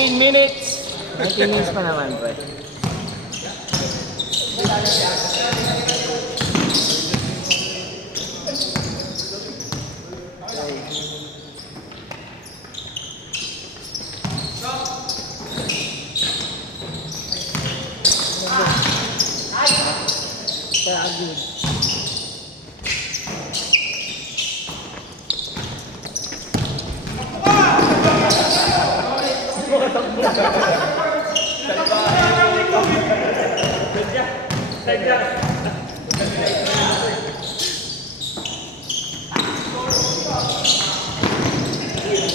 19 minutes. 19 minutes pa naman, pre. Pagod.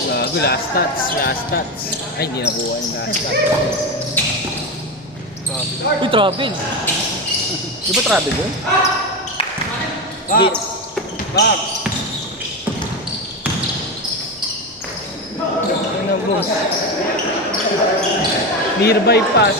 Bago, last touch. Ay, hindi nakuha yung last touch. Uy, travel. Di ba travel yun? Back! Ano, boss? Nearby pass.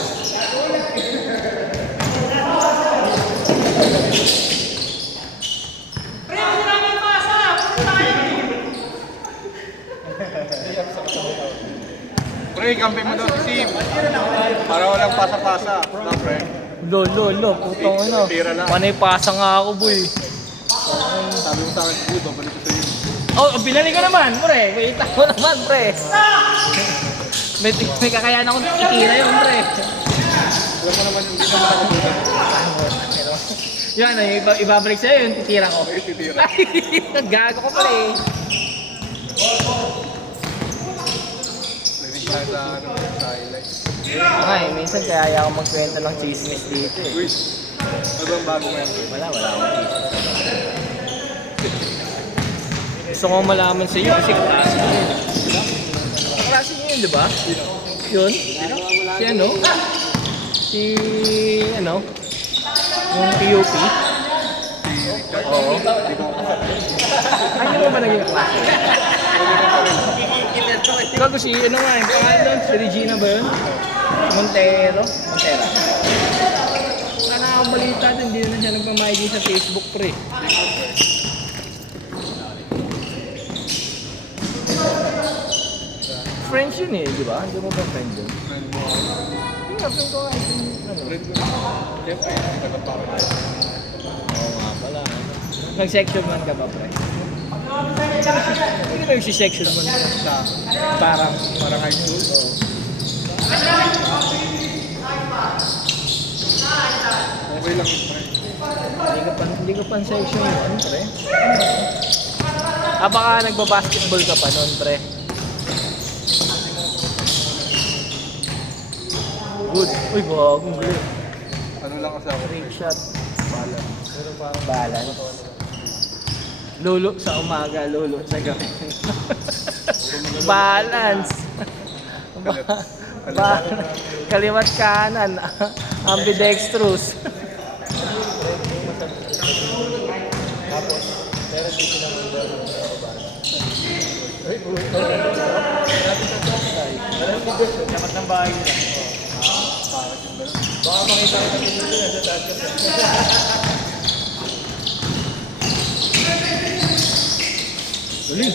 Pre, kampi mo daw si Sim. Para walang pasa-pasa. No, pre. Lo, putong ano. Panay pasa nga ako, boy. Sabi mo sa akin, good, babalik ko sa'yo. Oh, binalik ko naman, pre. Wait ako naman, pre. May kakayahan akong itira yun, pre. Alam mo naman, hindi naman ako good. Yan, ibabalik sa'yo yung titira ko. Okay, titira. Gago ko, pre. Narinig tayo sa highlight. Ay, minsan kaya ayaw akong magkwento ng chismis dito eh. Uy, ano bang bago ngayon? Wala akong chismis. Gusto ko malaman sa iyo kasi klase niyo yun. Klase niyo yun, di ba? Yun? Si ano? Si ano? Yung POP? Oo. Ay, hindi mo ba naging klase? Gago si ano nga, yung pangalan doon, si Regina ba yun? Montera. Wala na akong balita din, hindi na siya nagmamahigi sa Facebook, pre. Friends yun eh, di ba? Hindi mo ba friend yun? Friend mo. Hindi nga, friend ko nga. Friend ko. Jeff, ay, nagkakaparang. Oo nga pala. Nag-section man ka ba, pre? Hindi ba yung si-section man ka? Sa Parang high school? Oo. Okay lang yun, pre. Hindi ka pa section yun, pre. Baka nagbabasketball ka pa noon, pre. Good. Uy, bagong galing. Ano lang kasi ako, pre. Straight shot. Balance. Pero parang Balance. Lulo sa umaga, lulo sa gabi. Balance. Kaliwat kanan. Ambidextrous. tapos, pero di ko naman dapat ng bahay nila. Baka makita kita dito na sa taas ka. Galing.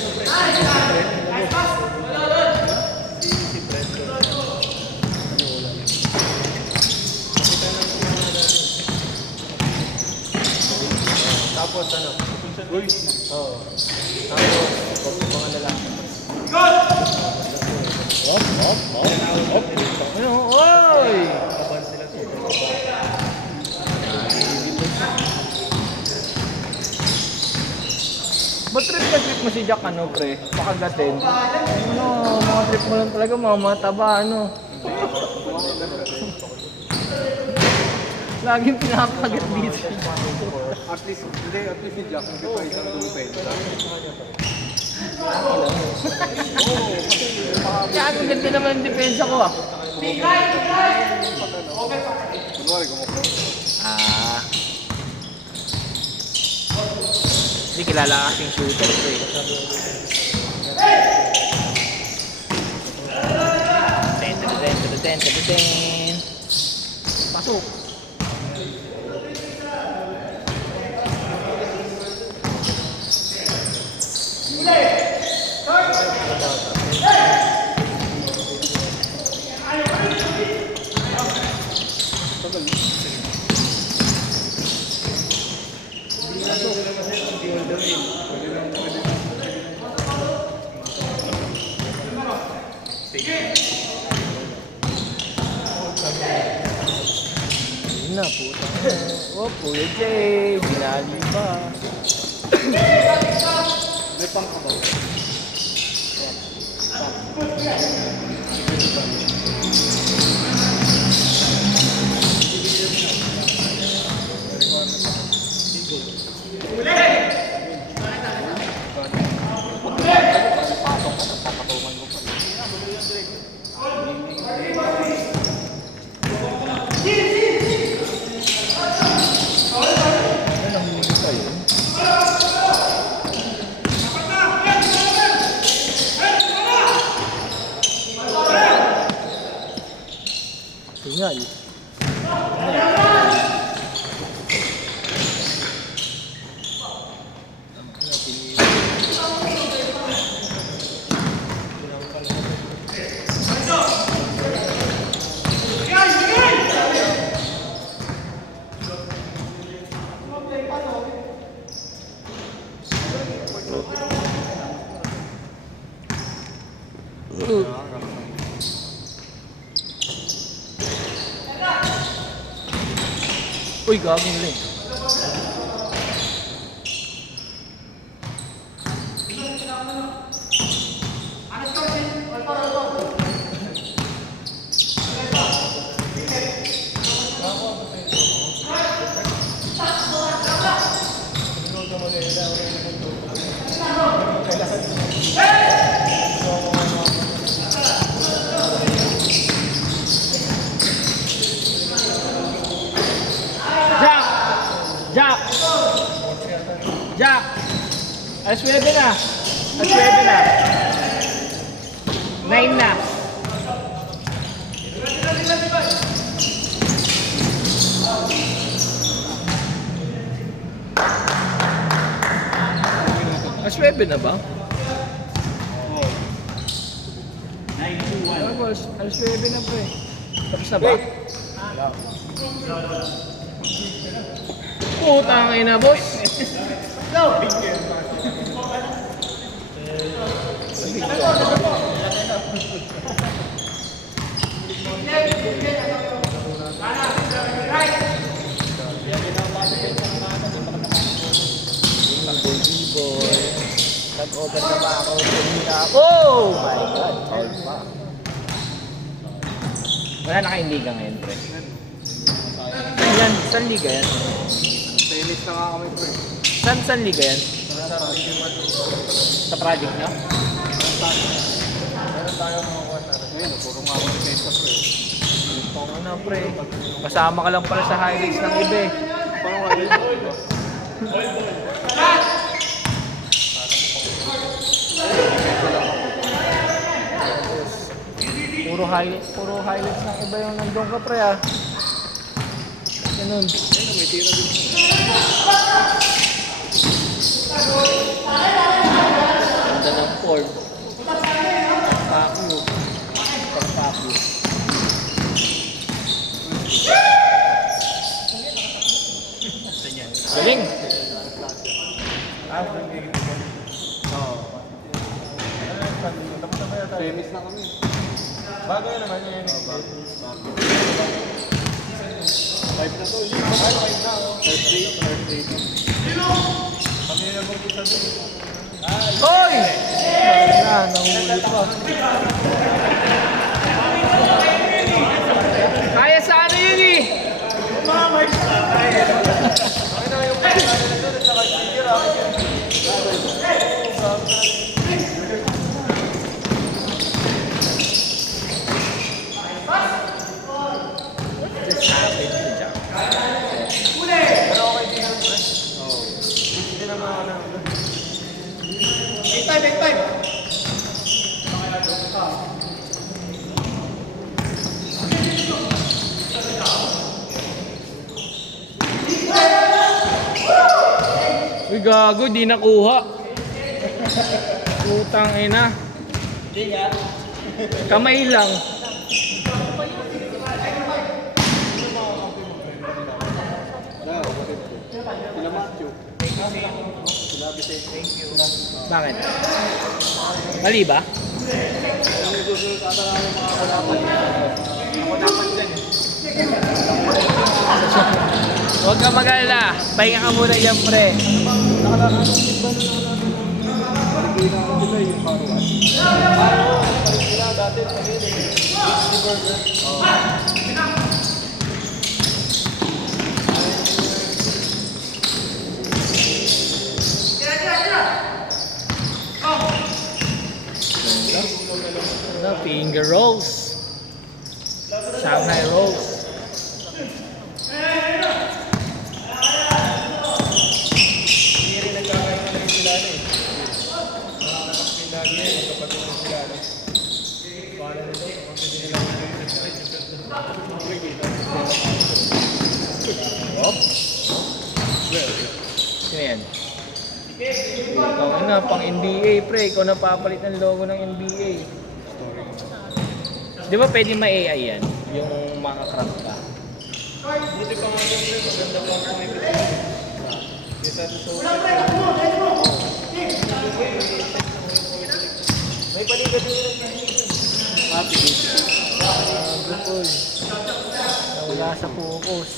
Tapos ano? Uy! Oo. Tapos, mga lalaki. Ano? Oy! Kapan sila to. Ba't trip mo si Jack, ano, pre? Pakagatin. Ano, mga trip mo lang talaga, mga mataba, ano. Laging pinapagat dito. At least si Jack, hindi pa isang dulpen. Kaya ang ganda naman ang depensa ko, ah. Kunwari, gumukro. Ah. Hindi kilala kasing shooter ko eh. Ten. Pasok. Yun na, puta. Oh, Kuya Jay, binali pa. May pang ka ba? Ano nang hindi pa yun? Sinyal. Uy, gagawin rin. Jack! Jack! Jack! Alas 9 na. Alas 9 na. 9 na. Alas 9 na ba? Tapos, alas 9 na po eh. Tapos na ba? Putang ina, boss! Tag-over na ba ako? Oh my God! Foul pa. Wala na kayong liga ngayon, pre. Yan, saan liga yan? Tennis na nga kami, pre. Saan liga yan? Sa project nyo? Meron tayo mga kuwan. Ngayon, puro nga ako sa tennis, pre. Oo na, pre. Kasama ka lang pala sa highlights ng iba eh. Paano nga yun? Puro highlights ng iba yung nandun ka, pre ah. Ganun. Ayun, may tira din. Ganda ng form. Pagpaku. Pagpaku. Galing! Tennis na kami. Bago yun naman yun. Five na to. Five na. Third day. Kami yung nag-umpisa dun. Hoy! Nahuli pa. Kaya sa ano yun eh? Just happened to jump. Pero okay din yun, pre. Oo. Hindi naman ako na. Big time. Uy, gago, di nakuha. Putang ina. Kamay lang. Sila Matthew. Sila Vicente. Bakit? Mali ba? Ang susunod ata namin mga kalaban. Ako dapat dyan eh. Huwag ka mag-alala. Pahinga ka muna dyan, pre. Ano, finger rolls. Shanghai rolls. Yan. Ikaw na, pang NBA, pre. Ikaw na papalit ng logo ng NBA. Di ba pwede ma-AI yan? Yung makakraft ka? Buti pa nga yung maganda pa ako may kesa sa may paligat din happy Gupol. Wala sa focus.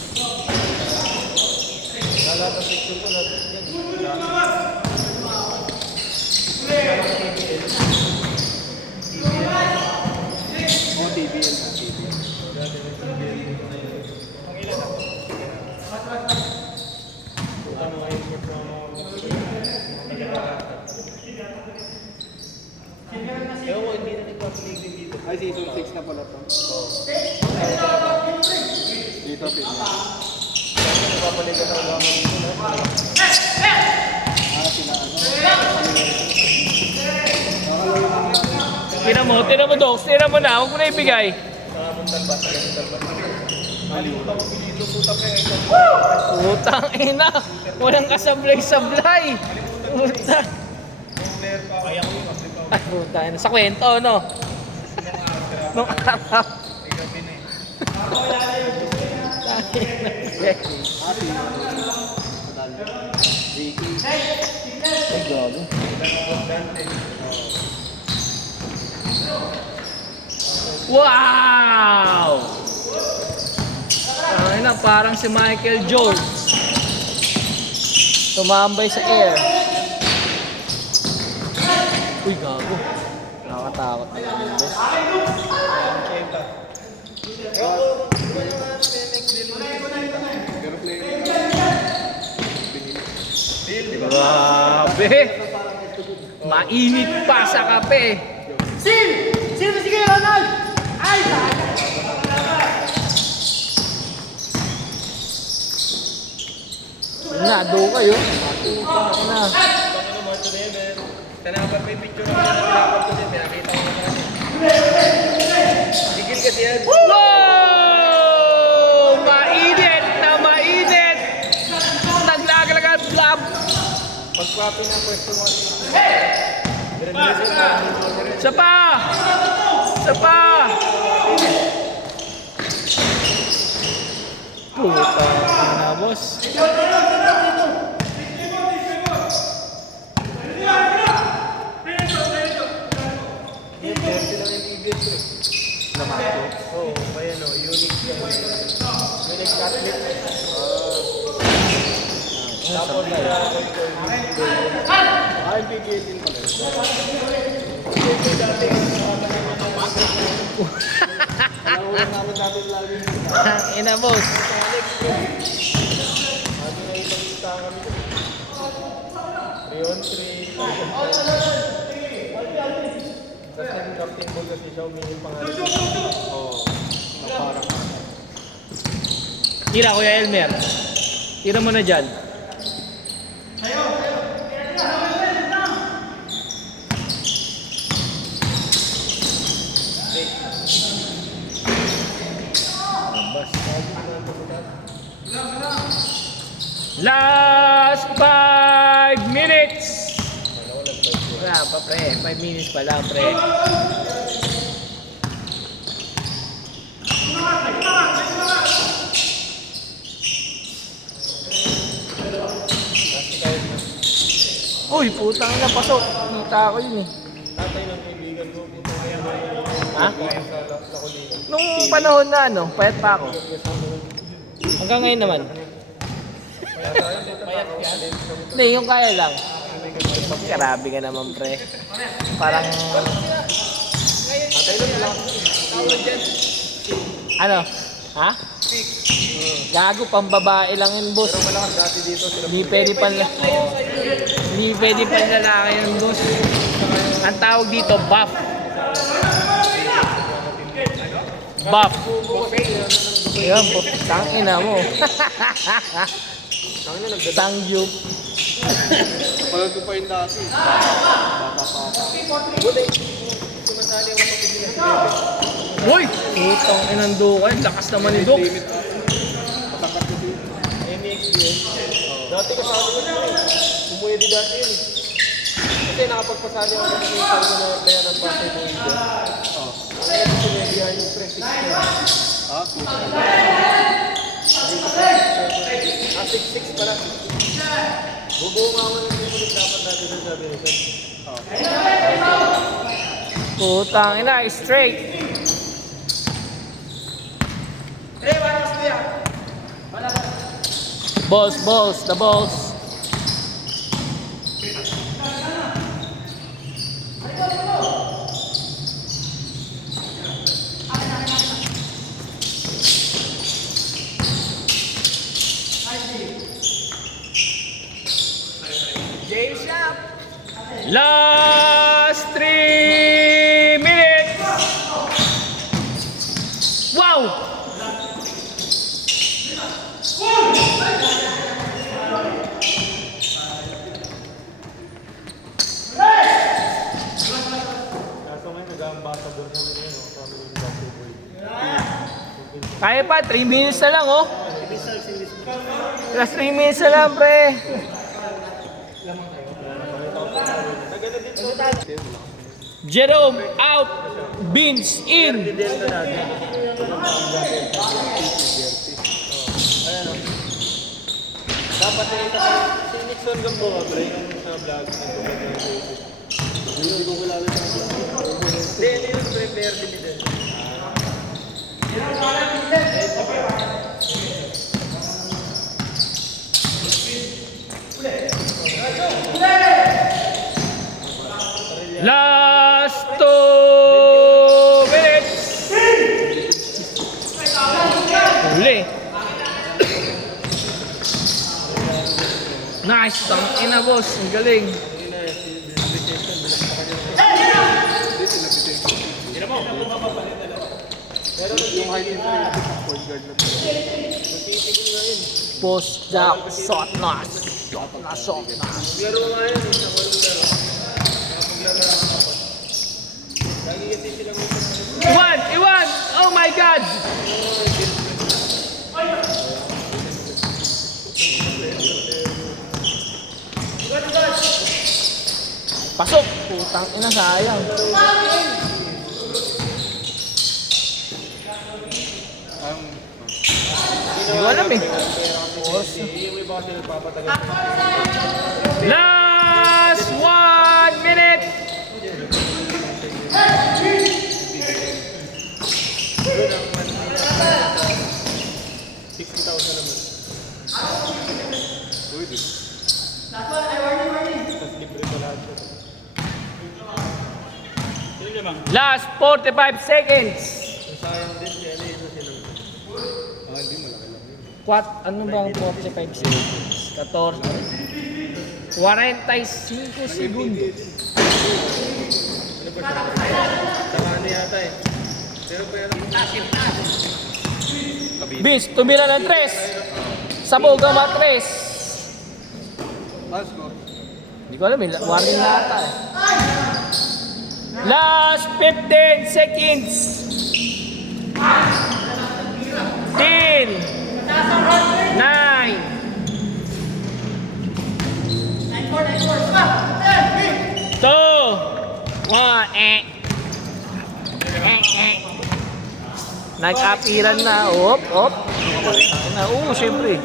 wala pa picture ko na TBL. Ay, season 6 na pala to. Dito, Pino. Napapalitan na ulang dito na. Sila ano. Tira mo, Docs. Tira mo na. Huwag mo na ibigay. Putang ina. Walang kasablay-sablay. Putang. Ay, putang ina. Sa kwento, no? Nung araw. Ay, gago. Wow! Ay na, parang si Michael Jones. Tumambay sa air. Uy, gago. Nakakatakot na yun, boss. Grabe! Mainit pa sa kape. Sino sige, Ronald? Ay, Nado kayo. Matupa na. Tanapan may picture na pinapag ko dyan. Pinakita ko na natin. Sigil kasi yan. Wow! Mainit na mainit! Naglagalagan blab! Pag-copy ng pwesto mo. Isa pa! Isa pa! Puta na, boss. Oo, may ano, unique yan. Unique athlete. Tapos ay, bigay din pala. Alam namin natin lagi. Ina, boss. Ano na ipag-istahan kami dito? 3-on-3. Kasi yung captain ball kasi siya humingi pangalan. Oo. Parang Tira, Kuya Elmer. Tira mo na dyan. Last 5 minutes. Wala pa, pre. 5 minutes pa lang, pre. Uy, putang na, pasok. Kita ko yun eh. Tatay ng kaibigan ko, puto kaya Ha? sa Lacolino. Nung panahon na ano, payat pa ako. Hanggang ngayon naman. Hindi, yung kaya lang. Grabe ka naman, pre. Parang... Ano? Ha? Gago, pambabae lang yun, boss. Malakas dati dito sila. Hindi pwede pan lalaki yun, boss. Ang tawag dito, buff. Buff. Ayan, buff. Tangina mo. Sangyup. Pagod ko pa yun dati. Uy! Putang inang Dukan. Lakas naman ni Duk. Dati kasama ko na yun. Pumwede dati yun. Kasi nakapagpasali ako ng mga na player ng Pasay mo yun. Kaya pumwede yung pre 6 6 pala. Bubuo nga ako ng mga dapat dati na sabi nito. Putang ina, straight. Balls, the balls. Last 3 minutes. Wow! Kaso ngayon nag-ambassador kami ngayon. Kami yung basketball. Kaya pa, 3 minutes na lang, oh. Last 3 minutes na lang, pre. Jerome out, Vince in. Dapat si Nixon Gambo ka pre, yung sa vlog. Hindi ko kilala sa vlog. Hindi, yung player din din. Last 2 minutes. Huli. Nice, tangina boss, ang galing. Pero yung height nito yung point guard na to. Magtitigil na yun. Post jack, shot na. Laro nga yun, sa walang laro. Maglaro ako dapat. Lagi kasi sila Iwan! Oh my God! Pasok! Putang ina, sayang. Hindi ko alam eh. yung iba kasi nagpapatagal. Last 1 minute! Last 45 seconds. Sayang din siya, ito sila. Hindi malaki lang yun. Ano ba ang 45 seconds? 14. 45 segundos. Ano ba siya? Saka ano yata eh. Pero pa yan. Bis, tumira ng 3. Sabog ang mga 3. Last score. Hindi ko alam eh, warning na ata eh. Last 15 seconds. 10, 9, 2, 1, Nag-apiran na. Op. Syempre.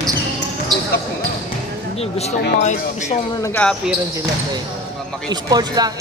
Hindi, gusto ko na nag-a-appearance sila. Eh. Makita mo Sports lang,